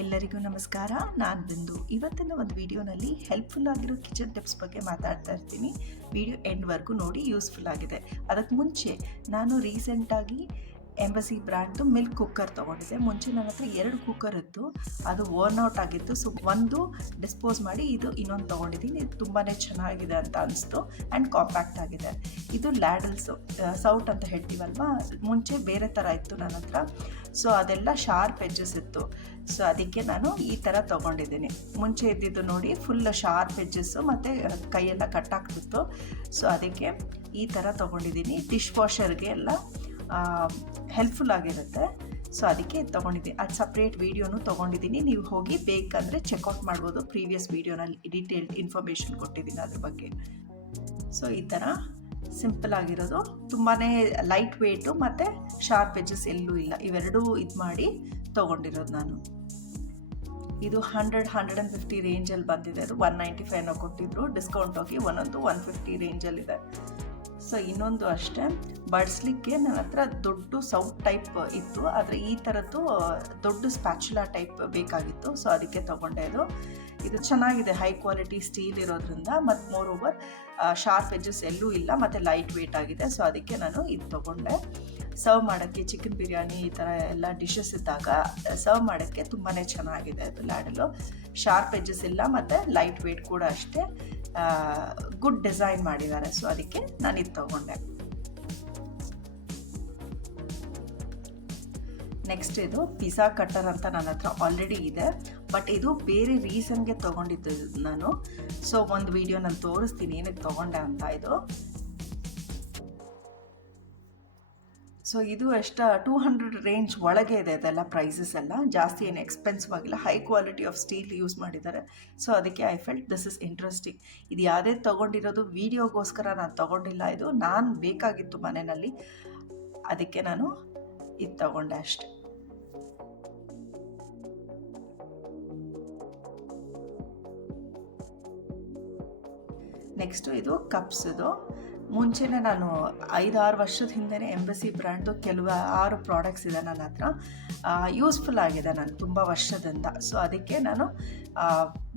ಎಲ್ಲರಿಗೂ ನಮಸ್ಕಾರ. ನಾನು ಬಿಂದು. ಇವತ್ತಿನ ಒಂದು ವಿಡಿಯೋನಲ್ಲಿ ಹೆಲ್ಪ್ಫುಲ್ ಆಗಿರೋ ಕಿಚನ್ ಟಿಪ್ಸ್ ಬಗ್ಗೆ ಮಾತಾಡ್ತಾ ಇರ್ತೀನಿ. ವಿಡಿಯೋ ಎಂಡ್ವರೆಗೂ ನೋಡಿ, ಯೂಸ್ಫುಲ್ ಆಗಿದೆ. ಅದಕ್ಕೆ ಮುಂಚೆ ನಾನು ರೀಸೆಂಟಾಗಿ ಎಂಬಸಿ ಬ್ರ್ಯಾಂಡ್ದು ಮಿಲ್ಕ್ ಕುಕ್ಕರ್ ತೊಗೊಂಡಿದ್ದೆ. ಮುಂಚೆ ನನ್ನ ಹತ್ರ 2 ಕುಕ್ಕರ್ ಇತ್ತು, ಅದು ವರ್ನ್ ಔಟ್ ಆಗಿತ್ತು. ಸೊ ಒಂದು ಡಿಸ್ಪೋಸ್ ಮಾಡಿ ಇದು ಇನ್ನೊಂದು ತೊಗೊಂಡಿದ್ದೀನಿ. ಇದು ತುಂಬಾ ಚೆನ್ನಾಗಿದೆ ಅಂತ ಅನಿಸ್ತು ಆ್ಯಂಡ್ ಕಾಂಪ್ಯಾಕ್ಟ್ ಆಗಿದೆ. ಇದು ಲ್ಯಾಡಲ್ಸು ಸೌಟ್ ಅಂತ ಹೇಳ್ತೀವಲ್ವ, ಮುಂಚೆ ಬೇರೆ ಥರ ಇತ್ತು ನನ್ನ ಹತ್ರ. ಸೊ ಅದೆಲ್ಲ ಶಾರ್ಪ್ ಎಡ್ಜಸ್ ಇತ್ತು. ಸೊ ಅದಕ್ಕೆ ನಾನು ಈ ಥರ ತೊಗೊಂಡಿದ್ದೀನಿ. ಮುಂಚೆ ಇದ್ದಿದ್ದು ನೋಡಿ ಫುಲ್ ಶಾರ್ಪ್ ಎಡ್ಜಸ್ಸು ಮತ್ತು ಕೈಯೆಲ್ಲ ಕಟ್ಟಾಗ್ತಿತ್ತು. ಸೊ ಅದಕ್ಕೆ ಈ ಥರ ತೊಗೊಂಡಿದ್ದೀನಿ. ಡಿಶ್ ವಾಷರ್ಗೆ ಎಲ್ಲ ಹೆಲ್ಪ್ಫುಲ್ ಆಗಿರುತ್ತೆ. ಸೊ ಅದಕ್ಕೆ ತೊಗೊಂಡಿದ್ದೀನಿ. ಅದು ಸಪ್ರೇಟ್ ವೀಡಿಯೋನು ತೊಗೊಂಡಿದ್ದೀನಿ. ನೀವು ಹೋಗಿ ಬೇಕಂದರೆ ಚೆಕ್ಔಟ್ ಮಾಡ್ಬೋದು. ಪ್ರೀವಿಯಸ್ ವೀಡಿಯೋನಲ್ಲಿ ಡೀಟೇಲ್ಡ್ ಇನ್ಫಾರ್ಮೇಷನ್ ಕೊಟ್ಟಿದ್ದೀನಿ ಅದ್ರ ಬಗ್ಗೆ. ಸೊ ಈ ಥರ ಸಿಂಪಲ್ ಆಗಿರೋದು, ತುಂಬಾ ಲೈಟ್ ವೆಯ್ಟು ಮತ್ತು ಶಾರ್ಪ್ ಎಡ್ಜಸ್ ಎಲ್ಲೂ ಇಲ್ಲ. ಇವೆರಡೂ ಇದು ಮಾಡಿ ತೊಗೊಂಡಿರೋದು ನಾನು. ಇದು 100-150 ರೇಂಜಲ್ಲಿ ಬಂದಿದೆ. ಅದು 195 ಕೊಟ್ಟಿದ್ರು, ಡಿಸ್ಕೌಂಟ್ ಹೋಗಿ ಒಂದೊಂದು 150 ರೇಂಜಲ್ಲಿದೆ. ಸೊ ಇನ್ನೊಂದು ಅಷ್ಟೇ, ಬಡಿಸ್ಲಿಕ್ಕೆ ನನ್ನ ಹತ್ರ ದೊಡ್ಡ ಸೌಟ್ ಟೈಪ್ ಇತ್ತು, ಆದರೆ ಈ ಥರದ್ದು ದೊಡ್ಡ ಸ್ಪ್ಯಾಚುಲಾ ಟೈಪ್ ಬೇಕಾಗಿತ್ತು. ಸೊ ಅದಕ್ಕೆ ತೊಗೊಂಡೆ. ಇದು ಚೆನ್ನಾಗಿದೆ, ಹೈ ಕ್ವಾಲಿಟಿ ಸ್ಟೀಲ್ ಇರೋದ್ರಿಂದ, ಮತ್ತು ಮೋರ್ ಓವರ್ ಶಾರ್ಪ್ ಎಡ್ಜಸ್ ಎಲ್ಲೂ ಇಲ್ಲ ಮತ್ತು ಲೈಟ್ ವೆಯ್ಟ್ ಆಗಿದೆ. ಸೊ ಅದಕ್ಕೆ ನಾನು ಇದು ತೊಗೊಂಡೆ. ಸರ್ವ್ ಮಾಡೋಕ್ಕೆ ಚಿಕನ್ ಬಿರಿಯಾನಿ ಈ ಥರ ಎಲ್ಲ ಡಿಶಸ್ ಇದ್ದಾಗ ಸರ್ವ್ ಮಾಡೋಕ್ಕೆ ತುಂಬಾ ಚೆನ್ನಾಗಿದೆ. ಅದು ಲ್ಯಾಡಲು ಶಾರ್ಪ್ ಎಡ್ಜಸ್ ಇಲ್ಲ ಮತ್ತು ಲೈಟ್ ವೆಯ್ಟ್ ಕೂಡ ಅಷ್ಟೇ, ಗುಡ್ ಡಿಸೈನ್ ಮಾಡಿದ್ದಾರೆ. ಸೊ ಅದಕ್ಕೆ ನಾನು ಇದು ತೊಗೊಂಡೆ. ನೆಕ್ಸ್ಟ್ ಇದು ಪಿಜ್ಜಾ ಕಟ್ಟರ್ ಅಂತ ನನ್ನ ಹತ್ರ ಆಲ್ರೆಡಿ ಇದೆ, ಬಟ್ ಇದು ಬೇರೆ ರೀಸನ್ಗೆ ತೊಗೊಂಡಿದ್ದು ನಾನು. ಸೊ ಒಂದು ವಿಡಿಯೋ ನಾನು ತೋರಿಸ್ತೀನಿ ಏನಕ್ಕೆ ತೊಗೊಂಡೆ ಅಂತ. ಇದು ಸೊ ಇದು ಎಷ್ಟು 200 ರೇಂಜ್ ಒಳಗೆ ಇದೆ. ಅದೆಲ್ಲ ಪ್ರೈಸಸ್ ಎಲ್ಲ ಜಾಸ್ತಿ ಏನು ಎಕ್ಸ್ಪೆನ್ಸಿವ್ ಆಗಿಲ್ಲ, high quality of steel use ಮಾಡಿದ್ದಾರೆ. ಸೊ ಅದಕ್ಕೆ I felt this is interesting. ಇದು ಯಾವುದೇ ತೊಗೊಂಡಿರೋದು ವೀಡಿಯೋಗೋಸ್ಕರ ನಾನು ತೊಗೊಂಡಿಲ್ಲ, ಇದು ನಾನು ಬೇಕಾಗಿತ್ತು ಮನೆಯಲ್ಲಿ, ಅದಕ್ಕೆ ನಾನು ಇದು ತೊಗೊಂಡೆ ಅಷ್ಟೆ. ನೆಕ್ಸ್ಟು ಇದು ಕಪ್ಸ್. ಇದು ಮುಂಚೆನೇ ನಾನು 5-6 ವರ್ಷದ ಹಿಂದೆ ಎಂಬಸಿ ಬ್ರ್ಯಾಂಡ್ದು ಕೆಲವು 6 ಪ್ರಾಡಕ್ಟ್ಸ್ ಇದೆ ನನ್ನ ಹತ್ರ, ಯೂಸ್ಫುಲ್ ಆಗಿದೆ ನಾನು ತುಂಬ ವರ್ಷದಿಂದ. ಸೊ ಅದಕ್ಕೆ ನಾನು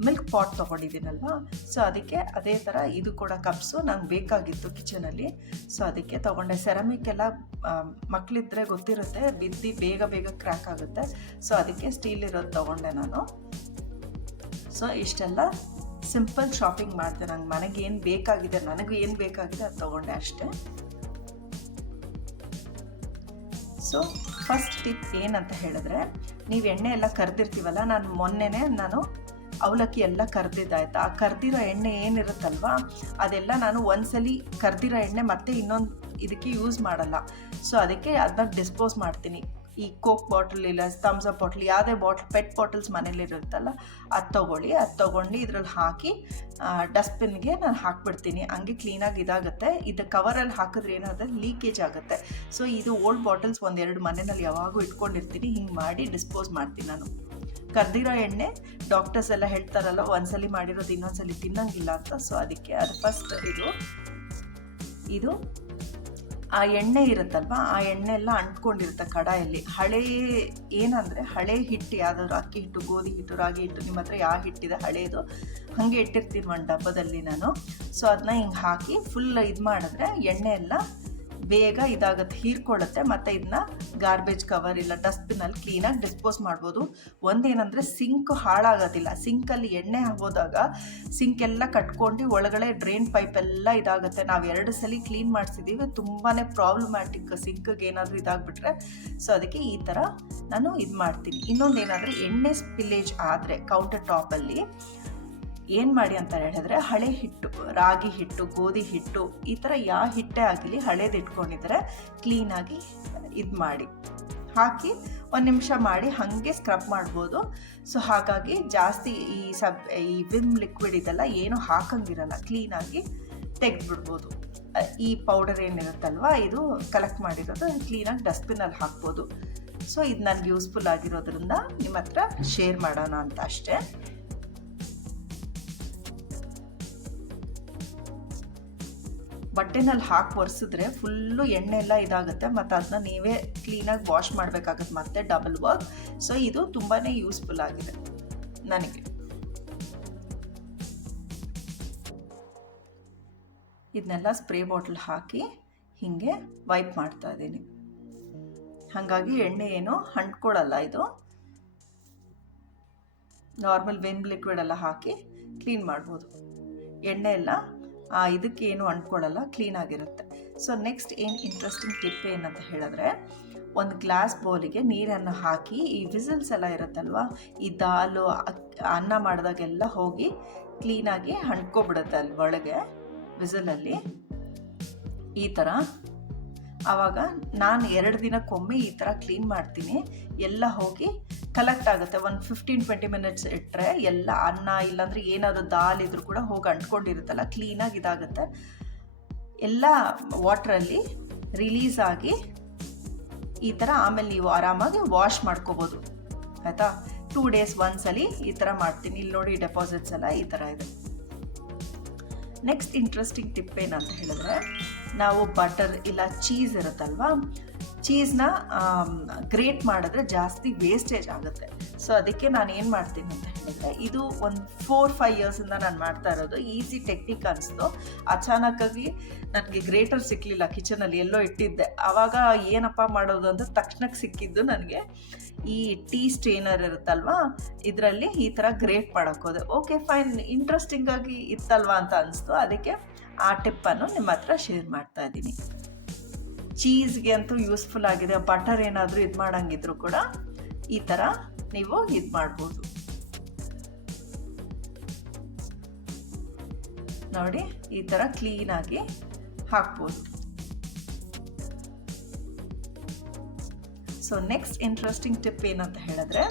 ಮಿಲ್ಕ್ ಪಾಟ್ ತೊಗೊಂಡಿದ್ದೀನಲ್ವ, ಸೊ ಅದಕ್ಕೆ ಅದೇ ಥರ ಇದು ಕೂಡ ಕಪ್ಸು ನಂಗೆ ಬೇಕಾಗಿತ್ತು ಕಿಚನಲ್ಲಿ. ಸೊ ಅದಕ್ಕೆ ತೊಗೊಂಡೆ. ಸೆರಾಮಿಕ್ ಎಲ್ಲ ಮಕ್ಕಳಿದ್ರೆ ಗೊತ್ತಿರುತ್ತೆ, ಬಿದ್ದು ಬೇಗ ಕ್ರ್ಯಾಕ್ ಆಗುತ್ತೆ. ಸೊ ಅದಕ್ಕೆ ಸ್ಟೀಲ್ ಇರೋದು ತೊಗೊಂಡೆ ನಾನು. ಸೊ ಇಷ್ಟೆಲ್ಲ ಸಿಂಪಲ್ ಶಾಪಿಂಗ್ ಮಾಡಿದೆ. ನಂಗೆ ಮನೆಗೆ ಏನು ಬೇಕಾಗಿದೆ, ನನಗೆ ಏನು ಬೇಕಾಗಿದೆ ಅದು ತೊಗೊಂಡೆ ಅಷ್ಟೇ. ಸೊ ಫಸ್ಟ್ ಟಿಪ್ ಏನಂತ ಹೇಳಿದ್ರೆ, ನೀವು ಎಣ್ಣೆ ಎಲ್ಲ ಕರೆದಿರ್ತೀವಲ್ಲ, ನಾನು ಮೊನ್ನೆನೇ ಅವಲಕ್ಕಿ ಎಲ್ಲ ಕರೆದಿದ್ದಾಯ್ತು. ಆ ಕರೆದಿರೋ ಎಣ್ಣೆ ಏನಿರುತ್ತಲ್ವ, ಅದೆಲ್ಲ ನಾನು ಒಂದ್ಸಲಿ ಕರೆದಿರೋ ಎಣ್ಣೆ ಮತ್ತೆ ಇನ್ನೊಂದು ಇದಕ್ಕೆ ಯೂಸ್ ಮಾಡಲ್ಲ. ಸೊ ಅದಕ್ಕೆ ಅದನ್ನ ಡಿಸ್ಪೋಸ್ ಮಾಡ್ತೀನಿ. ಈ ಕೋಕ್ ಬಾಟಲ್ ಇಲ್ಲ ಥಮ್ಸ್ ಅಪ್ ಬಾಟಲ್, ಯಾವುದೇ ಬಾಟಲ್, ಪೆಟ್ ಬಾಟಲ್ಸ್ ಮನೇಲಿರುತ್ತಲ್ಲ ಅದು ತೊಗೊಂಡು ಇದ್ರಲ್ಲಿ ಹಾಕಿ ಡಸ್ಟ್ಬಿನ್ಗೆ ನಾನು ಹಾಕ್ಬಿಡ್ತೀನಿ. ಹಂಗೆ ಕ್ಲೀನಾಗಿ ಇದಾಗುತ್ತೆ. ಇದು ಕವರಲ್ಲಿ ಹಾಕಿದ್ರೆ ಏನಾಗುತ್ತೆ, ಲೀಕೇಜ್ ಆಗುತ್ತೆ. ಸೊ ಇದು ಓಲ್ಡ್ ಬಾಟಲ್ಸ್ 1-2 ಮನೆಯಲ್ಲಿ ಯಾವಾಗೂ ಇಟ್ಕೊಂಡಿರ್ತೀನಿ. ಹಿಂಗೆ ಮಾಡಿ ಡಿಸ್ಪೋಸ್ ಮಾಡ್ತೀನಿ ನಾನು. ಕರ್ದಿರೋ ಎಣ್ಣೆ ಡಾಕ್ಟರ್ಸ್ ಎಲ್ಲ ಹೇಳ್ತಾರಲ್ಲ, ಒಂದ್ಸಲಿ ಮಾಡಿರೋದು ಇನ್ನೊಂದ್ಸಲಿ ತಿನ್ನಂಗಿಲ್ಲ ಅಂತ. ಸೊ ಅದಕ್ಕೆ ಅದು ಫಸ್ಟ್ ಇದು ಆ ಎಣ್ಣೆ ಇರುತ್ತಲ್ವ, ಆ ಎಣ್ಣೆ ಎಲ್ಲ ಅಂಟ್ಕೊಂಡಿರುತ್ತೆ ಕಡಾಯಲ್ಲಿ. ಏನಂದರೆ ಹಳೆ ಹಿಟ್ಟು, ಯಾವುದಾದ್ರು ಅಕ್ಕಿ ಹಿಟ್ಟು, ಗೋಧಿ ಹಿಟ್ಟು, ರಾಗಿ ಹಿಟ್ಟು, ನಿಮ್ಮ ಹತ್ರ ಯಾವ ಹಿಟ್ಟಿದೆ ಹಳೇದು, ಹಾಗೆ ಇಟ್ಟಿರ್ತೀನಿ ಒಂದು ಡಬ್ಬದಲ್ಲಿ ನಾನು. ಸೊ ಅದನ್ನ ಹಿಂಗೆ ಹಾಕಿ ಫುಲ್ ಇದು ಮಾಡಿದ್ರೆ ಎಣ್ಣೆ ಎಲ್ಲ ಬೇಗ ಇದಾಗುತ್ತೆ, ಹೀರ್ಕೊಳ್ಳುತ್ತೆ. ಮತ್ತು ಇದನ್ನ ಗಾರ್ಬೇಜ್ ಕವರ್ ಇಲ್ಲ ಡಸ್ಟ್ಬಿನಲ್ಲಿ ಕ್ಲೀನಾಗಿ ಡಿಸ್ಪೋಸ್ ಮಾಡ್ಬೋದು. ಒಂದೇನಂದರೆ ಸಿಂಕ್ ಹಾಳಾಗೋದಿಲ್ಲ. ಸಿಂಕಲ್ಲಿ ಎಣ್ಣೆ ಹೋದಾಗ ಸಿಂಕೆಲ್ಲ ಕಟ್ಕೊಂಡು ಒಳಗಡೆ ಡ್ರೈನ್ ಪೈಪ್ ಎಲ್ಲ ಇದಾಗುತ್ತೆ. ನಾವು 2 ಸಲ ಕ್ಲೀನ್ ಮಾಡಿಸಿದ್ದೀವಿ, ತುಂಬಾ ಪ್ರಾಬ್ಲಮ್ಯಾಟಿಕ್ ಸಿಂಕ್ಗೆ ಏನಾದರೂ ಇದಾಗ್ಬಿಟ್ರೆ. ಸೊ ಅದಕ್ಕೆ ಈ ಥರ ನಾನು ಇದು ಮಾಡ್ತೀನಿ. ಇನ್ನೊಂದು ಏನಾದರೆ ಎಣ್ಣೆ ಸ್ಪಿಲ್ಲೇಜ್ ಆದರೆ ಕೌಂಟರ್ ಟಾಪಲ್ಲಿ ಏನು ಮಾಡಿ ಅಂತ ಹೇಳಿದ್ರೆ, ಹಳೆ ಹಿಟ್ಟು, ರಾಗಿ ಹಿಟ್ಟು, ಗೋಧಿ ಹಿಟ್ಟು, ಈ ಥರ ಯಾವ ಹಿಟ್ಟೇ ಆಗಲಿ ಹಳೇದು ಇಟ್ಕೊಂಡಿದ್ರೆ ಕ್ಲೀನಾಗಿ ಇದು ಮಾಡಿ ಹಾಕಿ 1 ನಿಮಿಷ ಮಾಡಿ ಹಾಗೆ ಸ್ಕ್ರಬ್ ಮಾಡ್ಬೋದು. ಸೊ ಹಾಗಾಗಿ ಜಾಸ್ತಿ ಈ ವಿಮ್ ಲಿಕ್ವಿಡ್ ಇದೆಲ್ಲ ಏನೂ ಹಾಕಂಗಿರಲ್ಲ, ಕ್ಲೀನಾಗಿ ತೆಗೆದ್ಬಿಡ್ಬೋದು. ಈ ಪೌಡರ್ ಏನಿರುತ್ತಲ್ವ, ಇದು ಕಲೆಕ್ಟ್ ಮಾಡಿರೋದು ಕ್ಲೀನಾಗಿ ಡಸ್ಟ್ಬಿನಲ್ಲಿ ಹಾಕ್ಬೋದು. ಸೊ ಇದು ನನಗೆ ಯೂಸ್ಫುಲ್ ಆಗಿರೋದ್ರಿಂದ ನಿಮ್ಮ ಹತ್ರ ಶೇರ್ ಮಾಡೋಣ ಅಂತ ಅಷ್ಟೇ. ಬಟ್ಟೆನಲ್ಲಿ ಹಾಕಿ ಒರೆಸಿದ್ರೆ ಫುಲ್ಲು ಎಣ್ಣೆ ಎಲ್ಲ ಇದಾಗುತ್ತೆ, ಮತ್ತು ಅದನ್ನ ನೀವೇ ಕ್ಲೀನಾಗಿ ವಾಶ್ ಮಾಡಬೇಕಾಗತ್ತೆ, ಮತ್ತೆ ಡಬಲ್ ವರ್ಕ್. ಸೊ ಇದು ತುಂಬಾ ಯೂಸ್ಫುಲ್ ಆಗಿದೆ ನನಗೆ. ಇದನ್ನೆಲ್ಲ ಸ್ಪ್ರೇ ಬಾಟಲ್ ಹಾಕಿ ಹೀಗೆ ವೈಪ್ ಮಾಡ್ತಾ ಇದ್ದೀನಿ. ಹಾಗಾಗಿ ಎಣ್ಣೆ ಏನು ಅಂಟ್ಕೊಳ್ಳಲ್ಲ. ಇದು ನಾರ್ಮಲ್ ವಿಮ್ ಲಿಕ್ವಿಡ್ ಎಲ್ಲ ಹಾಕಿ ಕ್ಲೀನ್ ಮಾಡ್ಬೋದು. ಎಣ್ಣೆ ಎಲ್ಲ ಇದಕ್ಕೇನು ಅಂಟ್ಕೊಳ್ಳಲ್ಲ, ಕ್ಲೀನಾಗಿರುತ್ತೆ. ಸೊ ನೆಕ್ಸ್ಟ್ ಏನು ಇಂಟ್ರೆಸ್ಟಿಂಗ್ ಟಿಪ್ ಏನಂತ ಹೇಳಿದ್ರೆ, ಒಂದು ಗ್ಲಾಸ್ ಬೌಲಿಗೆ ನೀರನ್ನು ಹಾಕಿ ಈ ವಿಸಿಲ್ಸ್ ಎಲ್ಲ ಇರುತ್ತಲ್ವ, ಈ ದಾಲು ಅನ್ನ ಮಾಡಿದಾಗೆಲ್ಲ ಹೋಗಿ ಕ್ಲೀನಾಗಿ ಅಂಟ್ಕೊಬಿಡುತ್ತೆ ಅಲ್ಲಿ ಒಳಗೆ ವಿಸಿಲಲ್ಲಿ ಈ ಥರ. ಆವಾಗ ನಾನು 2 ದಿನಕ್ಕೊಮ್ಮೆ ಈ ಥರ ಕ್ಲೀನ್ ಮಾಡ್ತೀನಿ. ಎಲ್ಲ ಹೋಗಿ ಕಲೆಕ್ಟ್ ಆಗುತ್ತೆ. ಒಂದು 15-20 ಮಿನಿಟ್ಸ್ ಇಟ್ಟರೆ ಎಲ್ಲ ಅನ್ನ ಇಲ್ಲಾಂದರೆ ಏನಾದರೂ ದಾಲ್ ಇದ್ರೂ ಕೂಡ ಹೋಗಿ ಅಂಟ್ಕೊಂಡಿರುತ್ತಲ್ಲ, ಕ್ಲೀನಾಗಿ ಇದಾಗುತ್ತೆ. ಎಲ್ಲ ವಾಟ್ರಲ್ಲಿ ರಿಲೀಸ್ ಆಗಿ ಈ ಥರ ಆಮೇಲೆ ನೀವು ಆರಾಮಾಗಿ ವಾಶ್ ಮಾಡ್ಕೋಬೋದು ಆಯಿತಾ. 2 days ಒಂದ್ಸಲಿ ಈ ಥರ ಮಾಡ್ತೀನಿ. ಇಲ್ಲಿ ನೋಡಿ ಡೆಪಾಸಿಟ್ಸ್ ಎಲ್ಲ ಈ ಥರ ಇದೆ. ನೆಕ್ಸ್ಟ್ ಇಂಟ್ರೆಸ್ಟಿಂಗ್ ಟಿಪ್ ಏನಂತ ಹೇಳಿದ್ರೆ, ನಾವು ಬಟರ್ ಇಲ್ಲ ಚೀಸ್ ಇರುತ್ತಲ್ವ, ಚೀಸ್ನ ಗ್ರೇಟ್ ಮಾಡಿದ್ರೆ ಜಾಸ್ತಿ ವೇಸ್ಟೇಜ್ ಆಗುತ್ತೆ. ಸೊ ಅದಕ್ಕೆ ನಾನು ಏನು ಮಾಡ್ತೀನಿ ಅಂತ ಹೇಳಿದ್ರೆ, ಇದು ಒಂದು 4-5 ಇಯರ್ಸಿಂದ ನಾನು ಮಾಡ್ತಾ ಇರೋದು. ಈಸಿ ಟೆಕ್ನಿಕ್ ಅನಿಸ್ತು. ಅಚಾನಕ್ಕಾಗಿ ನನಗೆ ಗ್ರೇಟರ್ ಸಿಕ್ಕಲಿಲ್ಲ, ಕಿಚನಲ್ಲಿ ಎಲ್ಲೋ ಇಟ್ಟಿದ್ದೆ. ಆವಾಗ ಏನಪ್ಪ ಮಾಡೋದು ಅಂತ ತಕ್ಷಣಕ್ಕೆ ಸಿಕ್ಕಿದ್ದು ನನಗೆ ಈ ಟೀ ಸ್ಟ್ರೇನರ್ ಇರುತ್ತಲ್ವ, ಇದರಲ್ಲಿ ಈ ಥರ ಗ್ರೇಟ್ ಮಾಡೋಕ್ಕೋದೆ. ಓಕೆ ಫೈನ್, ಇಂಟ್ರೆಸ್ಟಿಂಗಾಗಿ ಇತ್ತಲ್ವ ಅಂತ ಅನಿಸ್ತು. ಅದಕ್ಕೆ ಆ ಟಿಪ್ಪನ್ನು ನಿಮ್ಮ ಹತ್ರ ಶೇರ್ ಮಾಡ್ತಾ ಇದ್ದೀನಿ. ಚೀಸ್ಗೆ ಅಂತೂ ಯೂಸ್ಫುಲ್ ಆಗಿದೆ. ಬಟರ್ ಏನಾದರೂ ಇದು ಮಾಡೋಂಗಿದ್ರು ಕೂಡ ಈ ಥರ ನೀವು ಇದು ಮಾಡ್ಬೋದು. ನೋಡಿ ಈ ಥರ ಕ್ಲೀನಾಗಿ ಹಾಕ್ಬೋದು. ಸೊ ನೆಕ್ಸ್ಟ್ ಇಂಟ್ರೆಸ್ಟಿಂಗ್ ಟಿಪ್ ಏನಂತ ಹೇಳಿದ್ರೆ,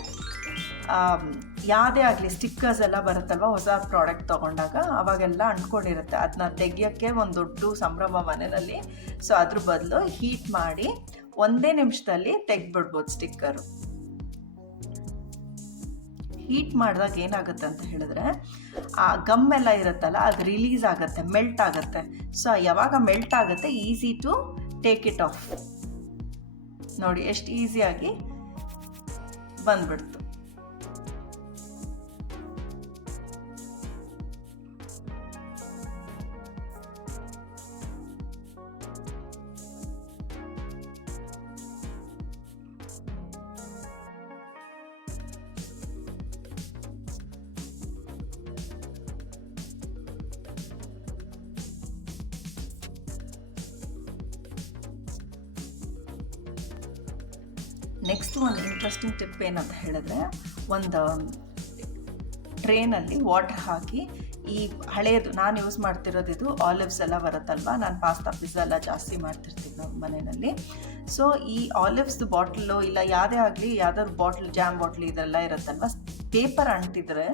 ಯಾವುದೇ ಆಗಲಿ ಸ್ಟಿಕ್ಕರ್ಸ್ ಎಲ್ಲ ಬರುತ್ತಲ್ವ ಹೊಸ ಪ್ರಾಡಕ್ಟ್ ತೊಗೊಂಡಾಗ, ಅವಾಗೆಲ್ಲ ಅಂಟ್ಕೊಂಡಿರುತ್ತೆ. ಅದನ್ನ ತೆಗಿಯೋಕ್ಕೆ ಒಂದು ದೊಡ್ಡ ಸಂಭ್ರಮ ಮನೆಯಲ್ಲಿ. ಸೊ ಅದ್ರ ಬದಲು ಹೀಟ್ ಮಾಡಿ 1 ನಿಮಿಷದಲ್ಲಿ ತೆಗೆದ್ಬಿಡ್ಬೋದು ಸ್ಟಿಕ್ಕರು. ಹೀಟ್ ಮಾಡಿದಾಗ ಏನಾಗುತ್ತೆ ಅಂತ ಹೇಳಿದ್ರೆ, ಆ ಗಮ್ ಎಲ್ಲ ಇರುತ್ತಲ್ಲ ಅದು ರಿಲೀಸ್ ಆಗುತ್ತೆ, ಮೆಲ್ಟ್ ಆಗುತ್ತೆ. ಸೊ ಯಾವಾಗ ಮೆಲ್ಟ್ ಆಗುತ್ತೆ, easy to take it off. ನೋಡಿ ಎಷ್ಟು ಈಸಿಯಾಗಿ ಬಂದ್ಬಿಡ್ತು. ನೆಕ್ಸ್ಟ್ ಒಂದು ಇಂಟ್ರೆಸ್ಟಿಂಗ್ ಟಿಪ್ ಏನಂತ ಹೇಳಿದ್ರೆ, ಒಂದು ಟ್ರೇನಲ್ಲಿ ವಾಟರ್ ಹಾಕಿ, ಈ ಹಳೇದು ನಾನು ಯೂಸ್ ಮಾಡ್ತಿರೋದು ಇದು ಆಲಿವ್ಸ್ ಎಲ್ಲ ಬರುತ್ತಲ್ವ, ನಾನು ಪಾಸ್ತಾ ಪಿಜ್ಜಾ ಎಲ್ಲ ಜಾಸ್ತಿ ಮಾಡ್ತಿರ್ತೀನಿ ನಮ್ಮ ಮನೆಯಲ್ಲಿ. ಸೊ ಈ ಆಲಿವ್ಸ್ದು ಬಾಟ್ಲು ಇಲ್ಲ ಯಾವುದೇ ಆಗಲಿ, ಯಾವ್ದಾದ್ರು ಬಾಟ್ಲ್, ಜಾಮ್ ಬಾಟ್ಲ್ ಇದೆಲ್ಲ ಇರುತ್ತಲ್ವ, ಪೇಪರ್ ಅಂಟಿದ್ರೆ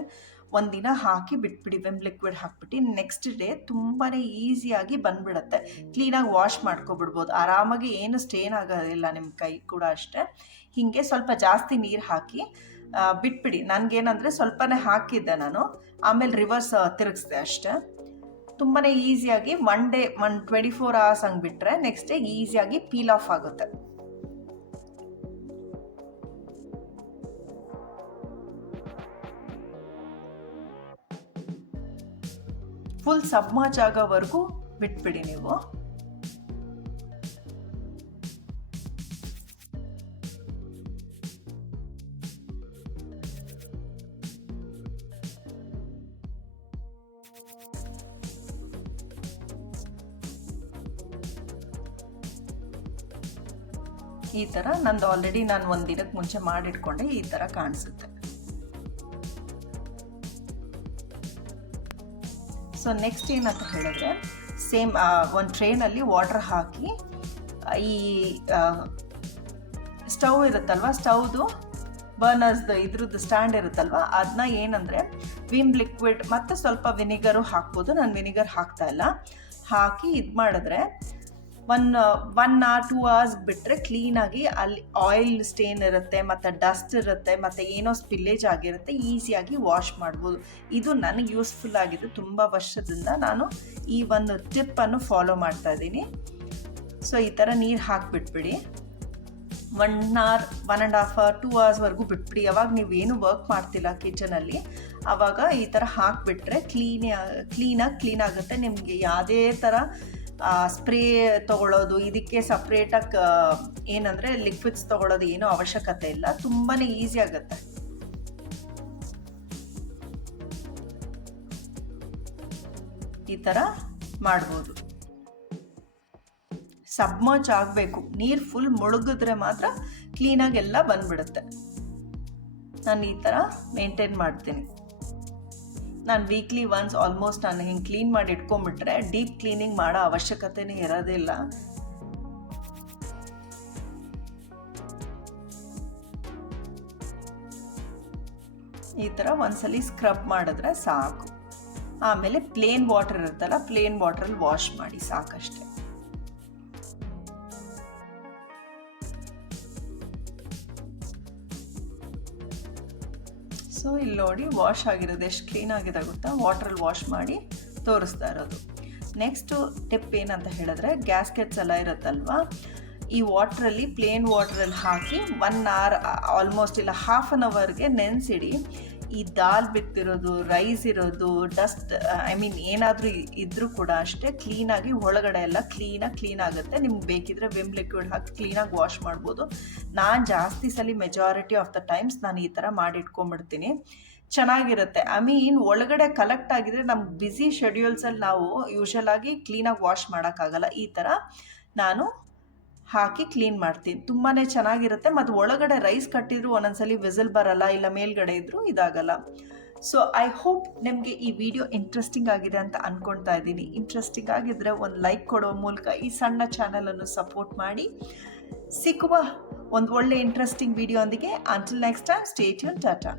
ಒಂದಿನ ಹಾಕಿ ಬಿಟ್ಬಿಡಿ, ವಿಮ್ ಲಿಕ್ವಿಡ್ ಹಾಕ್ಬಿಟ್ಟು ನೆಕ್ಸ್ಟ್ ಡೇ ತುಂಬಾ ಈಸಿಯಾಗಿ ಬಂದುಬಿಡುತ್ತೆ. ಕ್ಲೀನಾಗಿ ವಾಶ್ ಮಾಡ್ಕೊಬಿಡ್ಬೋದು ಆರಾಮಾಗಿ, ಏನು ಸ್ಟೇನ್ ಆಗೋದಿಲ್ಲ ನಿಮ್ಮ ಕೈ ಕೂಡ ಅಷ್ಟೇ. ಹೀಗೆ ಸ್ವಲ್ಪ ಜಾಸ್ತಿ ನೀರು ಹಾಕಿ ಬಿಟ್ಬಿಡಿ. ನನಗೇನಂದರೆ ಸ್ವಲ್ಪನೇ ಹಾಕಿದ್ದೆ ನಾನು, ಆಮೇಲೆ ರಿವರ್ಸ್ ತಿರುಗಿಸ್ದೆ ಅಷ್ಟೇ. ತುಂಬಾ ಈಸಿಯಾಗಿ 1 day 24 hours ಹಂಗೆ ಬಿಟ್ಟರೆ ನೆಕ್ಸ್ಟ್ ಡೇ ಈಸಿಯಾಗಿ ಪೀಲ್ ಆಫ್ ಆಗುತ್ತೆ. ಫುಲ್ ಸಬ್ಮರ್ಜ್ ಆಗೋವರೆಗೂ ಬಿಟ್ಬಿಡಿ ನೀವು. ಈ ಥರ ನಂದು ಆಲ್ರೆಡಿ ನಾನು 1 ದಿನಕ್ಕೆ ಮುಂಚೆ ಮಾಡಿಟ್ಕೊಂಡೆ, ಈ ಥರ ಕಾಣಿಸುತ್ತೆ. ಸೊ ನೆಕ್ಸ್ಟ್ ಏನಂತ ಹೇಳಿದ್ರೆ, ಸೇಮ್ ಒಂದು ಟ್ರೇನಲ್ಲಿ ವಾಟರ್ ಹಾಕಿ, ಈ ಸ್ಟವ್ ಇರುತ್ತಲ್ವ, ಸ್ಟವ್ದು ಬರ್ನರ್ಸ್ದು ಇದ್ರದ್ದು ಸ್ಟ್ಯಾಂಡ್ ಇರುತ್ತಲ್ವ, ಅದನ್ನ ಏನಂದರೆ ವಿಮ್ ಲಿಕ್ವಿಡ್ ಮತ್ತು ಸ್ವಲ್ಪ ವಿನಿಗರು ಹಾಕ್ಬೋದು. ನಾನು ವಿನಿಗರ್ ಹಾಕ್ತಾ ಇಲ್ಲ. ಹಾಕಿ ಇದು ಮಾಡಿದ್ರೆ 1 hour 2 hours ಬಿಟ್ಟರೆ ಕ್ಲೀನಾಗಿ ಅಲ್ಲಿ ಆಯಿಲ್ ಸ್ಟೇನ್ ಇರುತ್ತೆ ಮತ್ತು ಡಸ್ಟ್ ಇರುತ್ತೆ ಮತ್ತು ಏನೋ ಸ್ಪಿಲ್ಲೇಜ್ ಆಗಿರುತ್ತೆ, ಈಸಿಯಾಗಿ ವಾಶ್ ಮಾಡ್ಬೋದು. ಇದು ನನಗೆ ಯೂಸ್ಫುಲ್ ಆಗಿದೆ. ತುಂಬ ವರ್ಷದಿಂದ ನಾನು ಈ ಒಂದು ಟಿಪ್ಪನ್ನು ಫಾಲೋ ಮಾಡ್ತಾ ಇದ್ದೀನಿ. ಸೊ ಈ ಥರ ನೀರು ಹಾಕಿಬಿಟ್ಬಿಡಿ. 1 hour 1.5 hour 2 hours ಬಿಟ್ಬಿಡಿ. ಯಾವಾಗ ನೀವೇನು ವರ್ಕ್ ಮಾಡ್ತಿಲ್ಲ ಕಿಚನಲ್ಲಿ ಆವಾಗ ಈ ಥರ ಹಾಕಿಬಿಟ್ರೆ ಕ್ಲೀನ್ ಆಗುತ್ತೆ. ನಿಮಗೆ ಯಾವುದೇ ಥರ ಸ್ಪ್ರೇ ತೊಗೊಳ್ಳೋದು, ಇದಕ್ಕೆ ಸಪ್ರೇಟಾಗಿ ಏನಂದರೆ ಲಿಕ್ವಿಡ್ಸ್ ತೊಗೊಳ್ಳೋದು ಏನೂ ಅವಶ್ಯಕತೆ ಇಲ್ಲ. ತುಂಬಾ ಈಸಿ ಆಗುತ್ತೆ. ಈ ಥರ ಮಾಡ್ಬೋದು. ಸಬ್ಮರ್ಜ್ ಆಗಬೇಕು, ನೀರು ಫುಲ್ ಮುಳುಗಿದ್ರೆ ಮಾತ್ರ ಕ್ಲೀನಾಗಿ ಎಲ್ಲ ಬಂದ್ಬಿಡುತ್ತೆ. ನಾನು ಈ ಥರ ಮೇಂಟೈನ್ ಮಾಡ್ತೀನಿ. ನಾನು ವೀಕ್ಲಿ ಒನ್ಸ್ ಆಲ್ಮೋಸ್ಟ್ ನಾನು ಹಿಂಗೆ ಕ್ಲೀನ್ ಮಾಡಿ ಇಟ್ಕೊಂಡ್ಬಿಟ್ರೆ ಡೀಪ್ ಕ್ಲೀನಿಂಗ್ ಮಾಡೋ ಅವಶ್ಯಕತೆನೇ ಇರೋದಿಲ್ಲ. ಈ ಥರ ಒಂದ್ಸಲಿ ಸ್ಕ್ರಬ್ ಮಾಡಿದ್ರೆ ಸಾಕು. ಆಮೇಲೆ ಪ್ಲೇನ್ ವಾಟರ್ ಇರುತ್ತಲ್ಲ, ಪ್ಲೇನ್ ವಾಟ್ರಲ್ಲಿ ವಾಶ್ ಮಾಡಿ ಸಾಕಷ್ಟೆ. ಸೊ ಇಲ್ಲಿ ನೋಡಿ ವಾಶ್ ಆಗಿರೋದು ಎಷ್ಟು ಕ್ಲೀನ್ ಆಗಿದೆ ಗೊತ್ತಾ, ವಾಟ್ರಲ್ಲಿ ವಾಶ್ ಮಾಡಿ ತೋರಿಸ್ತಾ ಇರೋದು. ನೆಕ್ಸ್ಟು ಟಿಪ್ ಏನಂತ ಹೇಳಿದ್ರೆ, ಗ್ಯಾಸ್ಕೆಟ್ಸ್ ಎಲ್ಲ ಇರುತ್ತಲ್ವ, ಈ ವಾಟ್ರಲ್ಲಿ ಪ್ಲೇನ್ ವಾಟ್ರಲ್ಲಿ ಹಾಕಿ 1 hour ಆಲ್ಮೋಸ್ಟ್ ಇಲ್ಲ half an hourಗೆ ನೆನೆಸಿಡಿ. ಈ ದಾಲ್ ಬಿತ್ತಿರೋದು, ರೈಸ್ ಇರೋದು, ಡಸ್ಟ್ ಏನಾದರೂ ಇದ್ದರೂ ಕೂಡ ಅಷ್ಟೇ ಕ್ಲೀನಾಗಿ ಒಳಗಡೆ ಎಲ್ಲ ಕ್ಲೀನ್ ಆಗುತ್ತೆ. ನಿಮ್ಗೆ ಬೇಕಿದ್ರೆ ವಿಮ್ ಲಿಕ್ವಿಡ್ ಹಾಕಿ ಕ್ಲೀನಾಗಿ ವಾಶ್ ಮಾಡ್ಬೋದು. ನಾನು ಜಾಸ್ತಿ ಸಲ ಮೆಜಾರಿಟಿ ಆಫ್ ದ ಟೈಮ್ಸ್ ನಾನು ಈ ಥರ ಮಾಡಿಟ್ಕೊಂಡ್ಬಿಡ್ತೀನಿ. ಚೆನ್ನಾಗಿರುತ್ತೆ. ಒಳಗಡೆ ಕಲೆಕ್ಟ್ ಆಗಿದ್ರೆ ನಮ್ಗೆ ಬ್ಯುಸಿ ಶೆಡ್ಯೂಲ್ಸಲ್ಲಿ ನಾವು ಯೂಶಲಾಗಿ ಕ್ಲೀನಾಗಿ ವಾಶ್ ಮಾಡೋಕ್ಕಾಗಲ್ಲ. ಈ ಥರ ನಾನು ಹಾಕಿ ಕ್ಲೀನ್ ಮಾಡ್ತೀನಿ. ತುಂಬಾ ಚೆನ್ನಾಗಿರುತ್ತೆ. ಮತ್ತು ಒಳಗಡೆ ರೈಸ್ ಕಟ್ಟಿದ್ರು ಒಂದೊಂದ್ಸಲಿ ವಿಸಿಲ್ ಬರಲ್ಲ, ಇಲ್ಲ ಮೇಲ್ಗಡೆ ಇದ್ದರೂ ಇದಾಗಲ್ಲ. ಸೊ ಐ ಹೋಪ್ ನಿಮಗೆ ಈ ವಿಡಿಯೋ ಇಂಟ್ರೆಸ್ಟಿಂಗ್ ಆಗಿದೆ ಅಂತ ಅಂದ್ಕೊಳ್ತಾ ಇದ್ದೀನಿ. ಇಂಟ್ರೆಸ್ಟಿಂಗ್ ಆಗಿದ್ದರೆ ಒಂದು ಲೈಕ್ ಕೊಡೋ ಮೂಲಕ ಈ ಸಣ್ಣ ಚಾನಲನ್ನು ಸಪೋರ್ಟ್ ಮಾಡಿ. ಸಿಕ್ಕುವ ಒಂದು ಒಳ್ಳೆ ಇಂಟ್ರೆಸ್ಟಿಂಗ್ ವಿಡಿಯೋ ಒಂದಿಗೆ. Until next time, stay tune, Tata.